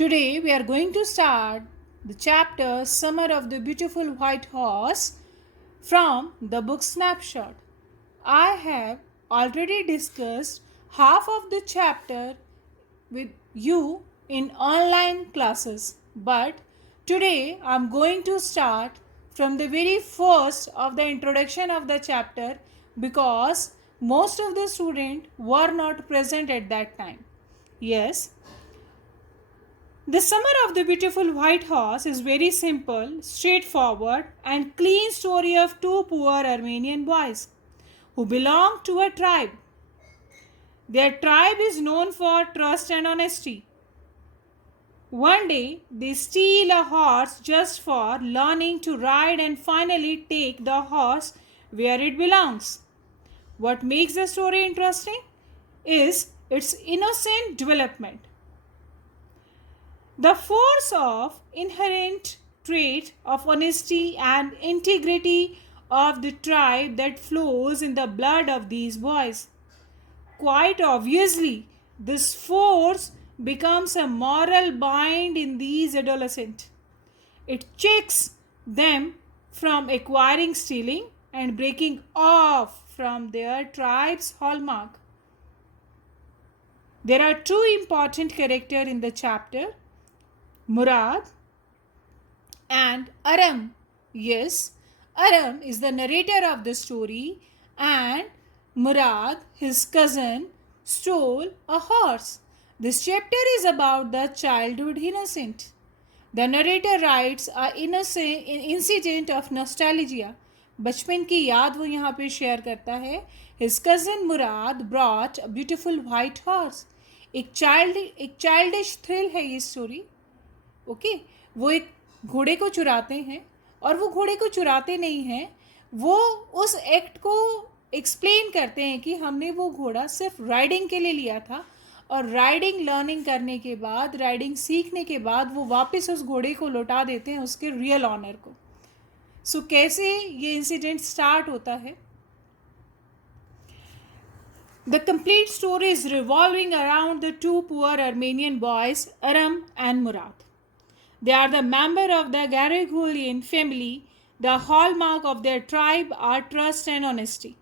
Today we are going to start the chapter Summer of the Beautiful White Horse from the book Snapshot. I have already discussed half of the chapter with you in online classes, but today I am going to start from the very first of the introduction of the chapter because most of the students were not present at that time. Yes, the Summer of the Beautiful White Horse is very simple, straightforward, and clean story of two poor Armenian boys who belong to a tribe. Their tribe is known for trust and honesty. One day, they steal a horse just for learning to ride and finally take the horse where it belongs. What makes the story interesting is its innocent development. The force of inherent trait of honesty and integrity of the tribe that flows in the blood of these boys. Quite obviously, this force becomes a moral bind in these adolescents. It checks them from acquiring stealing and breaking off from their tribe's hallmark. There are two important characters in the chapter, Murad and Aram. Yes, Aram is the narrator of the story, and Murad, his cousin, stole a horse. This chapter is about the childhood innocent. The narrator writes a innocent incident of nostalgia. बचपन की याद वो यहाँ पे share करता है. His cousin Murad brought a beautiful white horse. एक childish thrill है ये स्टोरी. ओके, वो एक घोड़े को चुराते हैं और वो घोड़े को चुराते नहीं हैं, वो उस एक्ट को एक्सप्लेन करते हैं कि हमने वो घोड़ा सिर्फ राइडिंग के लिए लिया था और राइडिंग लर्निंग करने के बाद, राइडिंग सीखने के बाद वो वापस उस घोड़े को लौटा देते हैं उसके रियल ऑनर को. सो कैसे ये इंसिडेंट स्टार्ट होता है? The complete story is revolving around the two poor Armenian boys, Aram and Murad. They are the member of the Garigulian family. The hallmark of their tribe are trust and honesty.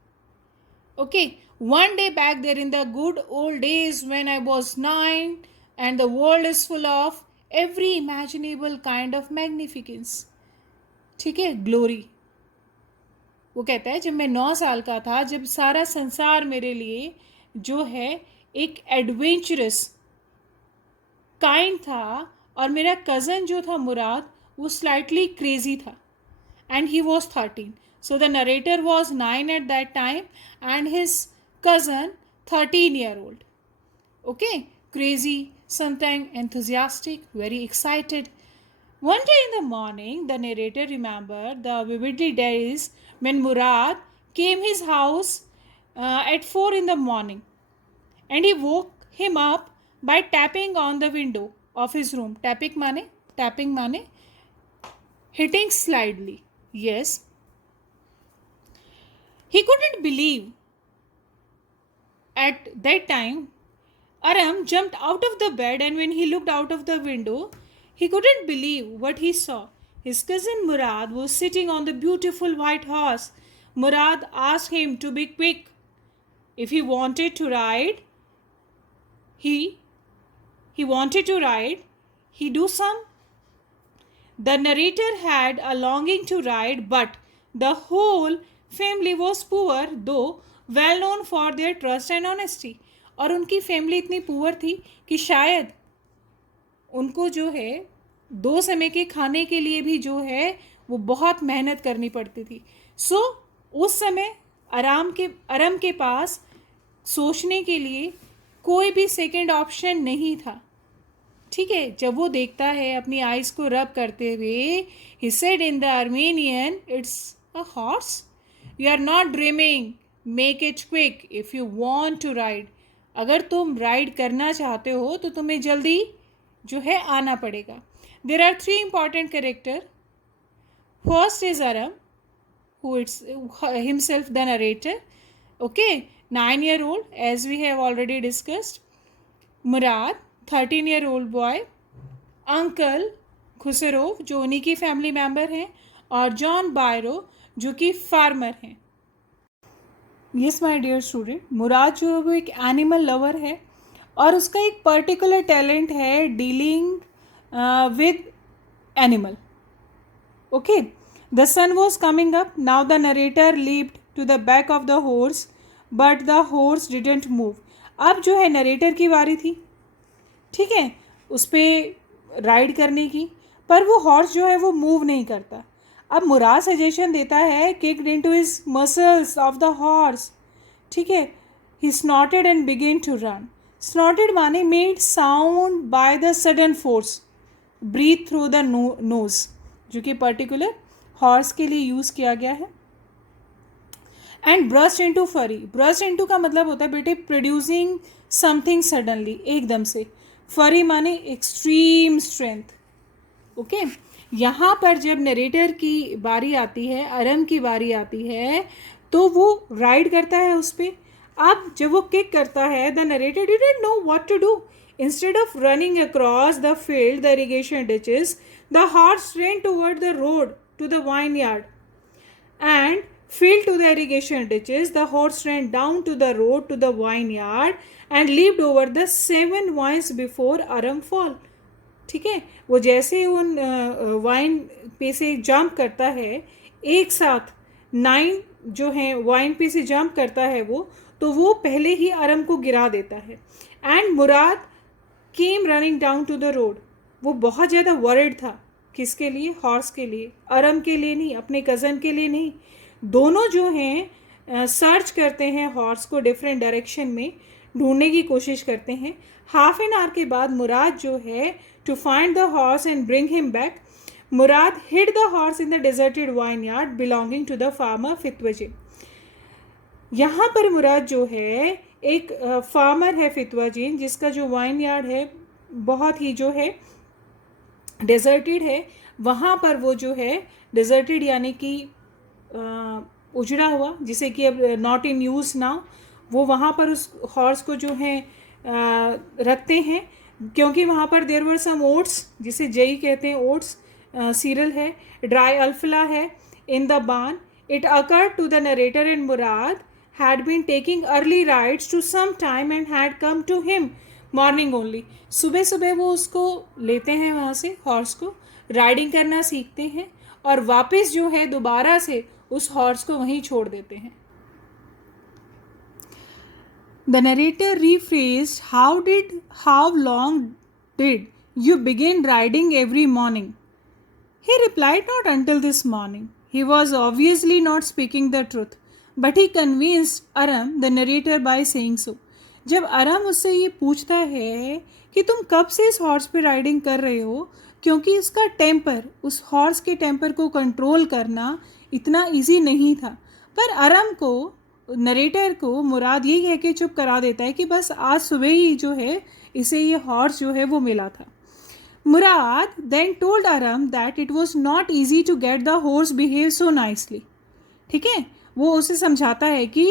Okay, one day back there in the good old days when I was 9 and the world is full of every imaginable kind of magnificence. ठीक है, glory. वो कहता है जब मैं 9 साल का था, जब सारा संसार मेरे लिए जो है एक एडवेंचरस काइंड था और मेरा कज़न जो था मुराद वो स्लाइटली क्रेजी था and he was 13. So the narrator was 9 eight that time and his cousin 13-year-old. Okay, crazy, sometime enthusiastic, very excited. One day in the morning, the narrator remembered the vividly days when Murad came his house at 4 in the morning, and he woke him up by tapping on the window of his room. Tapping mane hitting slightly. Yes. He couldn't believe. At that time, Aram jumped out of the bed, and when he looked out of the window, he couldn't believe what he saw. His cousin Murad was sitting on the beautiful white horse. Murad asked him to be quick. If he wanted to ride, he wanted to ride, he do some. The narrator had a longing to ride, but the whole family was poor, though well known for their trust and honesty. और उनकी family इतनी poor थी कि शायद उनको जो है 2 समय के खाने के लिए भी जो है वो बहुत मेहनत करनी पड़ती थी. सो उस समय अरम के पास सोचने के लिए कोई भी सेकंड ऑप्शन नहीं था. ठीक है, जब वो देखता है अपनी आइज़ को रब करते हुए, he said in the Armenian, it's a horse, you are not dreaming, make it quick if you want to ride. अगर तुम राइड करना चाहते हो तो तुम्हें जल्दी जो है आना पड़ेगा. There are 3 important character. First is Aram, who it's himself the narrator. Okay, 9-year-old, as we have already discussed. Murad, 13-year-old boy. Uncle Khosrove जो उन्हीं की फैमिली मेम्बर हैं, और जॉन बायरो जो कि फार्मर हैं। यस माय डियर स्टूडेंट, मुराद जो है वो एक एनिमल लवर है और उसका एक पर्टिकुलर टैलेंट है dealing with animal. Okay, the sun was coming up. Now the narrator leaped to the back of the horse, but the horse didn't move. अब जो है नरेटर की बारी थी, ठीक है, उस पर राइड करने की, पर वो हॉर्स जो है वो मूव नहीं करता. अब मुराद सजेशन देता है kicked into his muscles of the horse, ठीक है. He snorted and begin to run. Snorted माने made sound by the sudden force, breath through the nose, जो कि पर्टिकुलर हॉर्स के लिए यूज़ किया गया है. एंड ब्रस्ट इनटू फरी. ब्रस्ट इनटू का मतलब होता है बेटे प्रोड्यूसिंग समथिंग सडनली, एकदम से. फरी माने एक्सट्रीम स्ट्रेंथ. ओके, यहाँ पर जब नरेटर की बारी आती है, अरम की बारी आती है, तो वो राइड करता है उस पर. अब जब वो किक करता है, the narrator didn't know what to do. Instead of running across the field, the irrigation ditches, the horse ran toward the road to the vineyard. And fell to the irrigation ditches, the horse ran down to the road to the vineyard and leaped over the 7 vines before Aram fall. ठीक है, वो जैसे उन wine पे से jump करता है, एक साथ 9 जो है वाइन पे से जंप करता है वो, तो वो पहले ही अरम को गिरा देता है. And Mourad came running down to the road. वो बहुत ज़्यादा वरिड था. किसके लिए? हॉर्स के लिए. अरम के लिए नहीं, अपने कज़न के लिए नहीं. दोनों जो हैं सर्च करते हैं हॉर्स को, डिफरेंट डायरेक्शन में ढूंढने की कोशिश करते हैं. हाफ एन आवर के बाद मुराद जो है to find the horse and bring him back, Mourad hid the horse in the deserted vineyard belonging to the farmer Fetvajian. यहाँ पर मुराद जो है एक फार्मर है फितवाजीन, जिसका जो वाइन यार्ड है बहुत ही जो है डेजर्टेड है. वहाँ पर वो जो है डेजर्टेड यानी कि उजड़ा हुआ, जिसे कि अब नॉट इन यूज़ नाउ, वो वहाँ पर उस हॉर्स को जो है रखते हैं, क्योंकि वहाँ पर देयर वर सम ओट्स, जिसे जई कहते हैं, ओट्स सीरियल है, ड्राई अल्फला है in the barn. It occurred to the narrator and Mourad had been taking early rides to some time and had come to him morning only. सुबह सुबह वो उसको लेते हैं, वहाँ से हॉर्स को राइडिंग करना सीखते हैं और वापस जो है दोबारा से उस हॉर्स को वहीं छोड़ देते हैं. The narrator rephrased, how long did you begin riding every morning? He replied, not until this morning. He was obviously not speaking the truth. But he convinced Aram, the narrator, by saying so. जब अरम उससे ये पूछता है कि तुम कब से इस हॉर्स पे राइडिंग कर रहे हो, क्योंकि इसका टेम्पर, उस हॉर्स के टेम्पर को कंट्रोल करना इतना इजी नहीं था. पर अरम को, नरेटर को, मुराद यही कह के चुप करा देता है कि बस आज सुबह ही जो है इसे ये हॉर्स जो है वो मिला था. मुराद then told Aram that it was not easy to get the horse behave so nicely. ठीक है, वो उसे समझाता है कि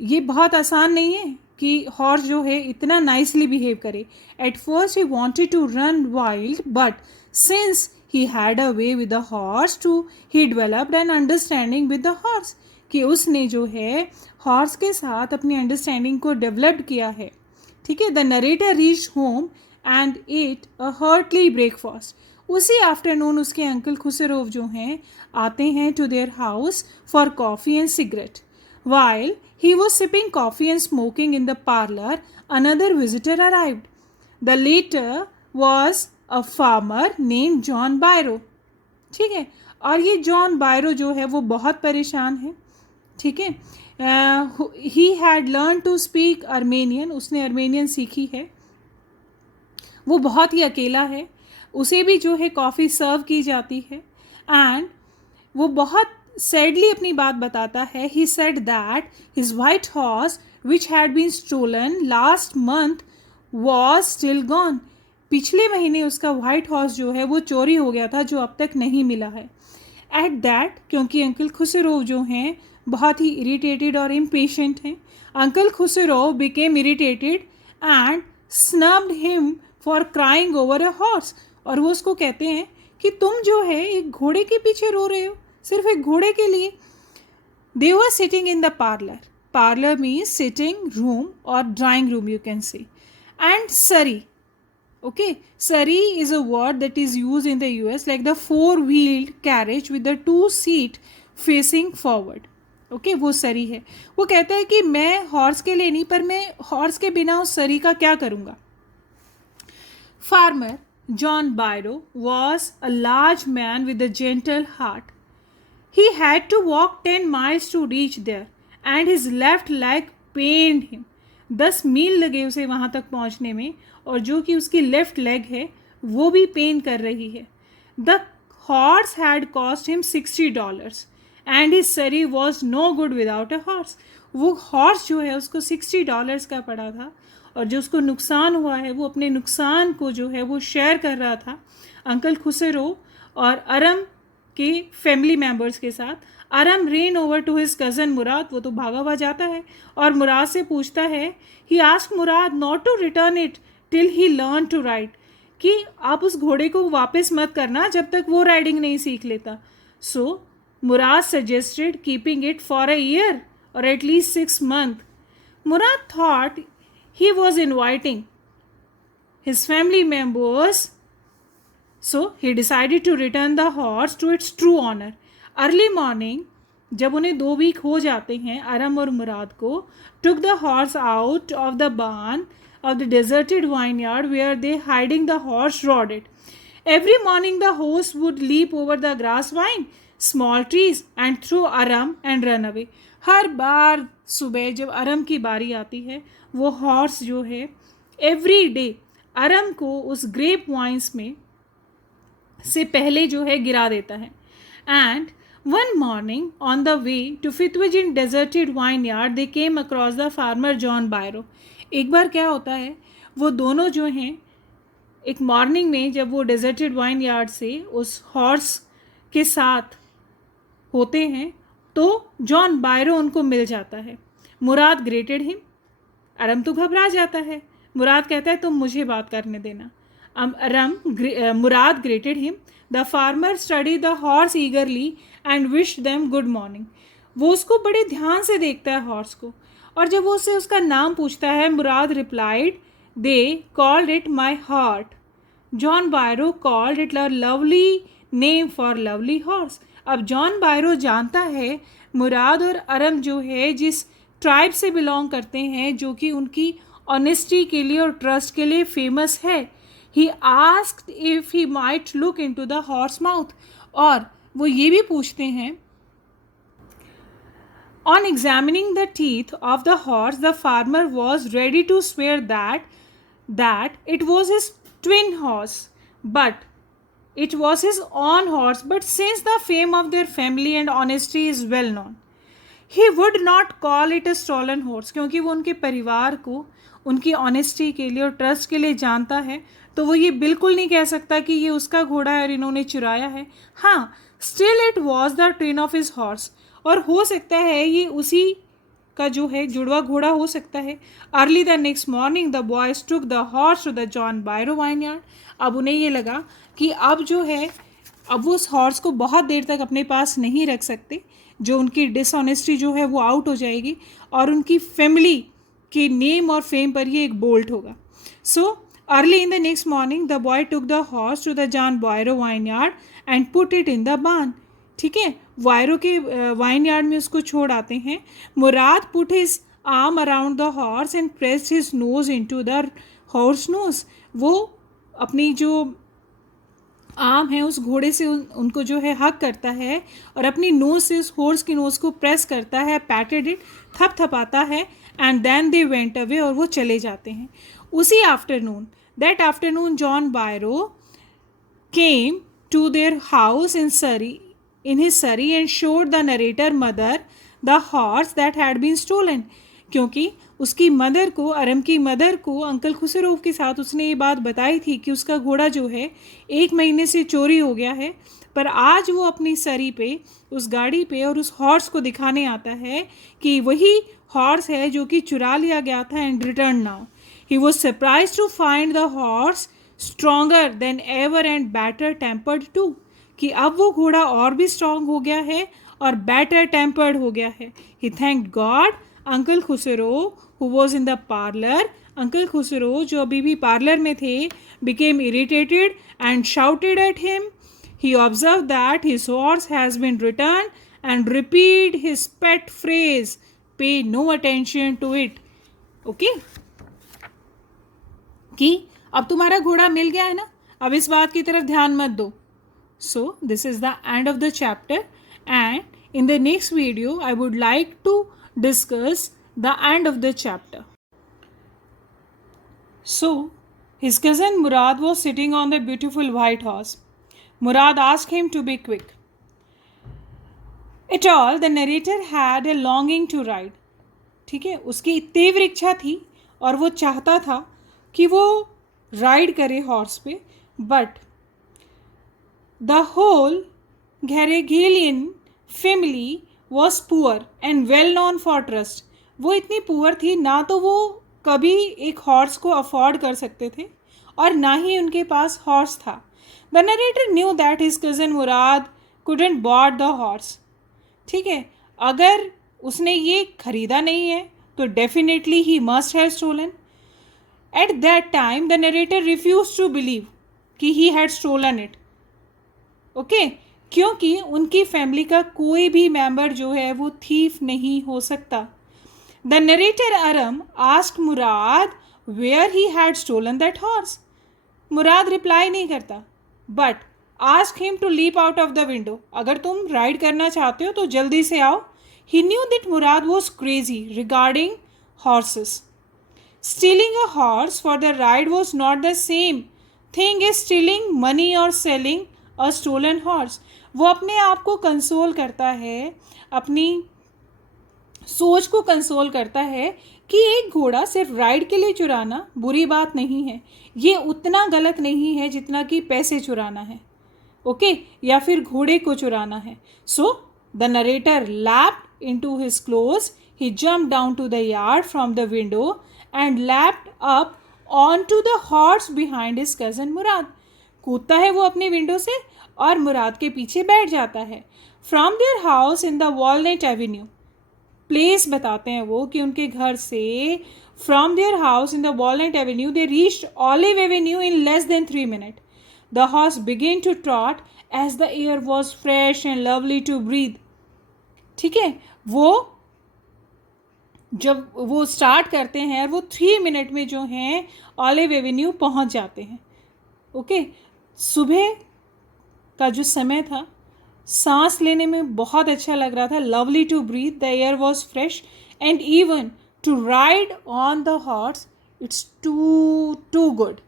ये बहुत आसान नहीं है कि हॉर्स जो है इतना नाइसली बिहेव करे. At first he wanted to run wild, but since he had a way with the horse too he developed an understanding with the horse, कि उसने जो है हॉर्स के साथ अपनी अंडरस्टैंडिंग को डेवलप्ड किया है. ठीक है. The narrator reached home and ate a hearty breakfast. उसी आफ्टरनून उसके अंकल खुसरोव जो हैं आते हैं to their house for coffee and cigarette. While he was sipping coffee and smoking in the parlour, another visitor arrived. The latter was a farmer name John Byro. ठीक है. और ये John बायरो जो है वो बहुत परेशान है. ठीक है. He had learn to speak Armenian. उसने अर्मेनियन सीखी है. वो बहुत ही अकेला है. उसे भी जो है कॉफ़ी सर्व की जाती है. एंड वो बहुत सैडली अपनी बात बताता है. He said that his white horse which had been stolen last month was still gone. पिछले महीने उसका वाइट हॉर्स जो है वो चोरी हो गया था, जो अब तक नहीं मिला है. एट दैट, क्योंकि अंकल खुसरोव जो हैं बहुत ही इरिटेटेड और इम्पेशेंट हैं, uncle Khosrove became irritated and snubbed him for crying over a horse. और वो उसको कहते हैं कि तुम जो है एक घोड़े के पीछे रो रहे हो, सिर्फ एक घोड़े के लिए. They were sitting in the parlor. Parlor means sitting room or drawing room, you can say. And surrey. Okay, surrey is a word that is used in the US like the four-wheeled carriage with the two seat facing forward. Okay वो सरी है. वो कहता है कि मैं horse के लिए नहीं, पर मैं हॉर्स के बिना उस सरी का क्या करूँगा. Farmer John बायरो was a large man with a gentle heart. He had to walk 10 miles to reach there and his left leg pained him. 10 मील लगे उसे वहाँ तक पहुँचने में, और जो कि उसकी लेफ्ट लेग है वो भी पेन कर रही है. The horse had cost him $60 and his surrey was no good without a horse. वो हॉर्स जो है उसको $60 का पड़ा था, और जो उसको नुकसान हुआ है वो अपने नुकसान को जो है वो शेयर कर रहा था अंकल खुसरो और अरम के फैमिली मेम्बर्स के साथ. Aram ran over to his cousin Mourad. वो तो भागा हुआ जाता है और मुराद से पूछता है, he ask Mourad not to return it till he learn to ride, कि आप उस घोड़े को वापस मत करना जब तक वो राइडिंग नहीं सीख लेता. So Mourad suggested keeping it for a year और at least 6 months. Mourad thought he was inviting his family members. So he decided to return the horse to its true owner. Early morning, जब उन्हें 2 week हो जाते हैं अरम और मुराद को, took the horse out of the barn of the deserted vineyard where they hiding the horse rode it. Every morning the horse would leap over the grass vine, small trees and through Aram and run away. हर बार सुबह जब अरम की बारी आती है वो horse जो है every day अरम को उस ग्रेप वाइन्स में से पहले जो है गिरा देता है. And one morning on the way to Fetvajian in deserted vineyard they came across the farmer John Byro. एक बार क्या होता है, वो दोनों जो हैं एक मॉर्निंग में जब वो डेजर्टेड वाइन यार्ड से उस हॉर्स के साथ होते हैं तो जॉन बायरो उनको मिल जाता है. मुराद ग्रेटेड हिम. अरम तो घबरा जाता है. मुराद कहता है तुम मुझे बात करने देना. Murad greeted him. The farmer studied the horse eagerly and wished them good morning. वो उसको बड़े ध्यान से देखता है हॉर्स को, और जब वो उससे उसका नाम पूछता है Mourad replied they called it my heart. John Byro called it a lovely name for lovely horse. अब जॉन बायरो जानता है मुराद और अरम जो है जिस ट्राइब से बिलोंग करते हैं, जो कि उनकी ऑनेस्टी के लिए और ट्रस्ट के लिए फेमस है. He asked if he might look into the horse mouth. और वो ये भी पूछते हैं. On examining the teeth of the horse, the farmer was ready to swear that it was his twin horse, but it was his own horse. But since the fame of their family and honesty is well known, he would not call it a stolen horse. क्योंकि वो उनके परिवार को उनकी honesty के लिए और trust के लिए जानता है, तो वो ये बिल्कुल नहीं कह सकता कि ये उसका घोड़ा है और इन्होंने चुराया है. हाँ, still it was the train of his horse. और हो सकता है ये उसी का जो है जुड़वा घोड़ा हो सकता है. Early the next morning the boys took the horse to the John Byro vineyard. अब उन्हें ये लगा कि अब जो है अब वो उस हॉर्स को बहुत देर तक अपने पास नहीं रख सकते, जो उनकी डिसऑनेस्टी जो है वो आउट हो जाएगी और उनकी फैमिली के नेम और फेम पर ये एक बोल्ट होगा. सो early in the next morning the boy took the horse to the John Bairo vineyard and put it in the barn. ठीक है, वायरो के वाइन यार्ड में उसको छोड़ आते हैं. Mourad put his arm around the horse and pressed his nose into the horse nose. वो अपनी जो आर्म है उस घोड़े से उनको जो है हक करता है और अपनी नोज से उस हॉर्स की नोज को प्रेस करता है, पैटेड इट, थपथपाता है. And then they went away. और वो चले जाते हैं. उसी afternoon that afternoon John Bairo came to their house in his surrey and showed the narrator mother the horse that had been stolen. क्योंकि उसकी मदर को, अरम की मदर को अंकल खुसरो के साथ उसने ये बात बताई थी कि उसका घोड़ा जो है 1 महीने से चोरी हो गया है, पर आज वो अपनी सरी पे, उस गाड़ी पे और उस हॉर्स को दिखाने आता है कि वही हॉर्स है जो कि चुरा लिया गया था. And return now. He was surprised to find the horse stronger than ever and better tempered too. कि अब वो घोड़ा और भी स्ट्रांग हो गया है और बेटर टेम्पर्ड हो गया है. He thanked God. Uncle Khusro who was in the parlor, uncle Khusro जो अभी भी पार्लर में थे, became irritated and shouted at him. He observed that his horse has been returned and repeat his pet phrase, pay no attention to it. Okay? कि अब तुम्हारा घोड़ा मिल गया है ना, अब इस बात की तरफ ध्यान मत दो. So this is the end of the chapter, and in the next video I would like to discuss the end of the chapter. So his cousin Murad was sitting on the beautiful white horse. Murad asked him to be quick. At all, the narrator had a longing to ride. ठीक है, उसकी तीव्र इच्छा थी और वो चाहता था कि वो राइड करे हॉर्स पे, but the whole Garoghlanian family was poor and well known for trust. वो इतनी पुअर थी, ना तो वो कभी एक हॉर्स को अफोर्ड कर सकते थे और ना ही उनके पास हॉर्स था. The narrator knew that his cousin Mourad couldn't bought the horse. ठीक है, अगर उसने ये खरीदा नहीं है तो definitely he must have stolen. At that time the narrator refuse to believe कि he had stolen it. Okay, क्योंकि उनकी फैमिली का कोई भी मेंबर जो है वो थीफ नहीं हो सकता. The narrator Aram asked Mourad where he had stolen that horse. Mourad reply नहीं करता, but ask him to leap out of the window. अगर तुम राइड करना चाहते हो तो जल्दी से आओ. He knew that Murad was crazy regarding horses. Stealing a horse for the ride was not the same thing as stealing money or selling a stolen horse. वो अपने आप को कंसोल करता है, अपनी सोच को कंसोल करता है कि एक घोड़ा सिर्फ राइड के लिए चुराना बुरी बात नहीं है. ये उतना गलत नहीं है जितना कि पैसे चुराना है, ओके, या फिर घोड़े को चुराना है. So the narrator lapped into his clothes. He jumped down to the yard from the window and leapt up onto the horse behind his cousin Murad. कूदता है वो अपनी विंडो से और मुराद के पीछे बैठ जाता है. From their house in the Walnut Avenue, place बताते हैं वो कि उनके घर से, from their house in the Walnut Avenue they reached Olive Avenue in less than 3 minutes. The horse began to trot as the air was fresh and lovely to breathe. ठीक है, वो जब वो स्टार्ट करते हैं वो 3 मिनट में जो हैं ऑलिव एवेन्यू पहुंच जाते हैं. ओके, सुबह का जो समय था, सांस लेने में बहुत अच्छा लग रहा था. Lovely to breathe, the air was fresh and even to ride on the horse it's too good.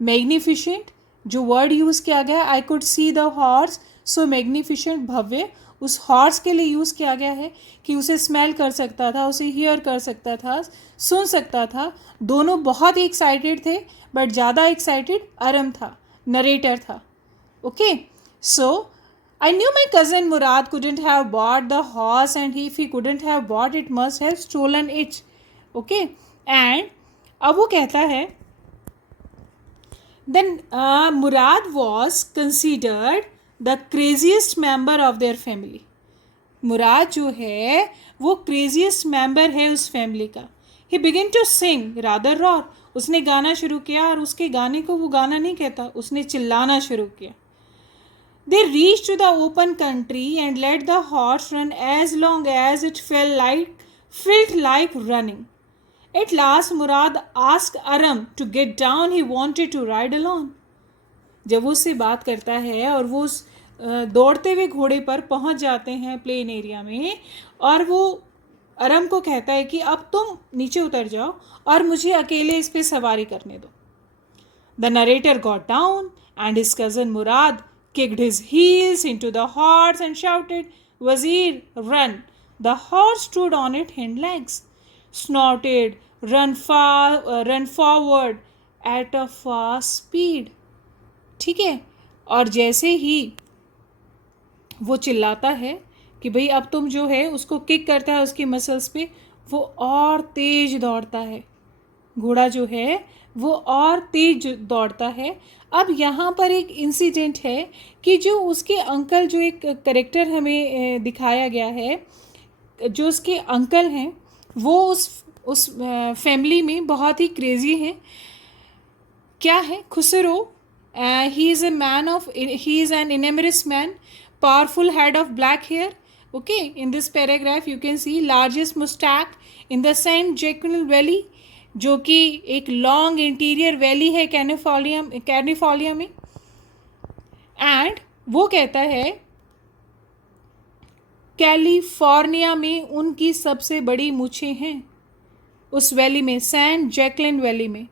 Magnificent जो वर्ड यूज़ किया गया, I could see the horse, so magnificent, भव्य, उस हॉर्स के लिए यूज़ किया गया है कि उसे स्मेल कर सकता था, उसे हियर कर सकता था, सुन सकता था. दोनों बहुत ही एक्साइटेड थे, बट ज़्यादा एक्साइटेड अरम था, नरेटर था. Okay, so I knew my cousin Murad couldn't have bought the horse and if he couldn't have bought it must have stolen it. Okay, and अब वो कहता है then Murad was considered the craziest member of their family. Mourad जो है वो craziest member है उस family का. He begin to sing rather roar. उसने गाना शुरू किया और उसके गाने को वो गाना नहीं कहता, उसने चिल्लाना शुरू किया. They reach to the open country and let the horse run as long as it felt like running. At last Murad asked Aram to get down. He wanted to ride alone. जब वो उससे बात करता है और वो उस दौड़ते हुए घोड़े पर पहुंच जाते हैं प्लेन एरिया में, और वो अरम को कहता है कि अब तुम नीचे उतर जाओ और मुझे अकेले इस पे सवारी करने दो. The narrator got down and his cousin Murad kicked his heels into the horse and shouted, Wazir, run. The horse stood on its hind legs, snorted, run forward at a fast speed. ठीक है, और जैसे ही वो चिल्लाता है कि भाई अब तुम जो है, उसको किक करता है उसकी मसल्स पे, वो और तेज दौड़ता है. घोड़ा जो है वो और तेज दौड़ता है। अब यहाँ पर एक इंसिडेंट है कि जो उसके अंकल, जो एक करेक्टर हमें दिखाया गया है, जो उसके अंकल हैं वो उस फैमिली में बहुत ही क्रेजी हैं। क्या है? Khosrove, he is he is an enormous man, powerful head of black hair. Okay, in this paragraph you can see largest moustache in the San Joaquin valley, जो कि एक लॉन्ग इंटीरियर वैली है California में। एंड वो कहता है California में उनकी सबसे बड़ी मूछें हैं उस वैली में, सेंट जैकलिन वैली में।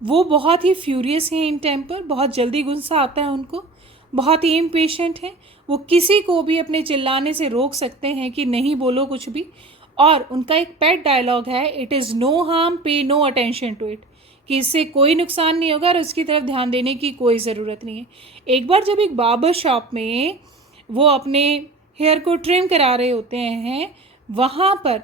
वो बहुत ही फ्यूरियस हैं इन टेम्पर, बहुत जल्दी गुस्सा आता है उनको, बहुत ही इम्पेशेंट हैं। वो किसी को भी अपने चिल्लाने से रोक सकते हैं कि नहीं बोलो कुछ भी। और उनका एक पेट डायलॉग है, इट इज़ नो हार्म, पे नो अटेंशन टू इट, कि इससे कोई नुकसान नहीं होगा और उसकी तरफ ध्यान देने की कोई ज़रूरत नहीं है। एक बार जब एक बार्बर शॉप में वो अपने हेयर को ट्रिम करा रहे होते हैं, वहाँ पर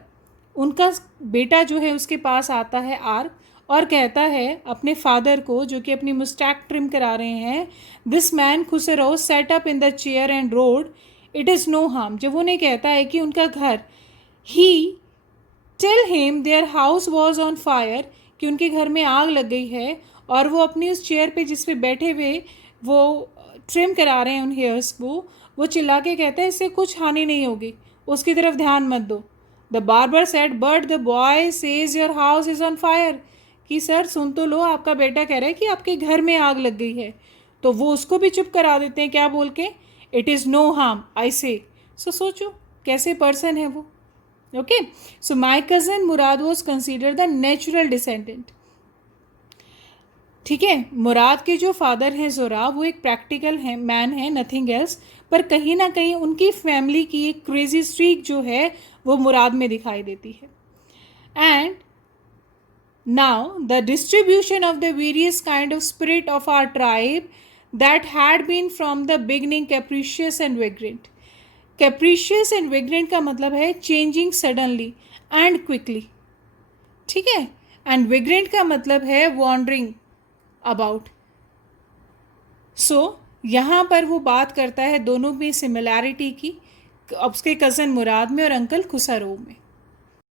उनका बेटा जो है उसके पास आता है आर्क, और कहता है अपने फादर को, जो कि अपनी मुस्टैक ट्रिम करा रहे हैं, this man Khosrove set up in the chair and roared, it is no harm. जब उन्हें कहता है कि उनका घर, he tell him their house was on fire, कि उनके घर में आग लग गई है, और वो अपनी उस चेयर पे जिस पे बैठे हुए वो ट्रिम करा रहे हैं उन हेयर्स को, वो चिल्ला के कहता है इससे कुछ हानि नहीं होगी, उसकी तरफ ध्यान मत दो। The barber said but the boy says your house is on fire, कि सर सुन तो लो, आपका बेटा कह रहा है कि आपके घर में आग लग गई है। तो वो उसको भी चुप करा देते हैं, क्या बोल के, it is no harm I say. So सोचो कैसे पर्सन है वो। Okay, so my cousin Murad was consider the natural descendant. ठीक है, मुराद के जो फादर हैं ज़ोरा, वो एक प्रैक्टिकल है मैन है, नथिंग एल्स। पर कहीं ना कहीं उनकी फैमिली की एक क्रेजी स्ट्रीक जो है वो मुराद में दिखाई देती है। And now the distribution of the various kind of spirit of our tribe that had been from the beginning capricious and vagrant. Capricious and vagrant का मतलब है चेंजिंग सडनली एंड क्विकली, ठीक है। एंड वेग्रेंट का मतलब है wandering about. सो यहाँ पर वो बात करता है दोनों में सिमिलैरिटी की, उसके कज़न मुराद में और अंकल खुसरो में।